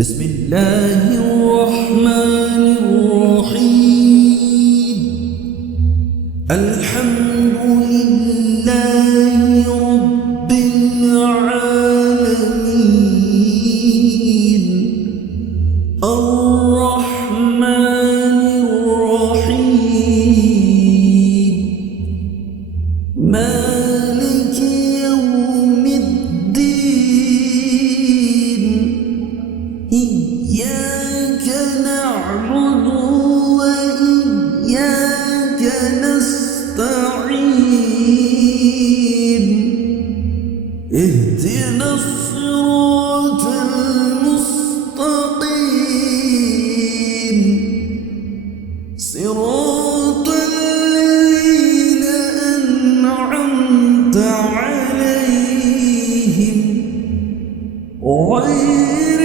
بسم الله الرحمن الرحيم. الحمد لله رب العالمين. الرحمن الرحيم. مالك يوم الدين. إياك نعبد وإياك نستعين. اهدنا الصراط المستقيم. صراط الذين أنعمت عليهم غير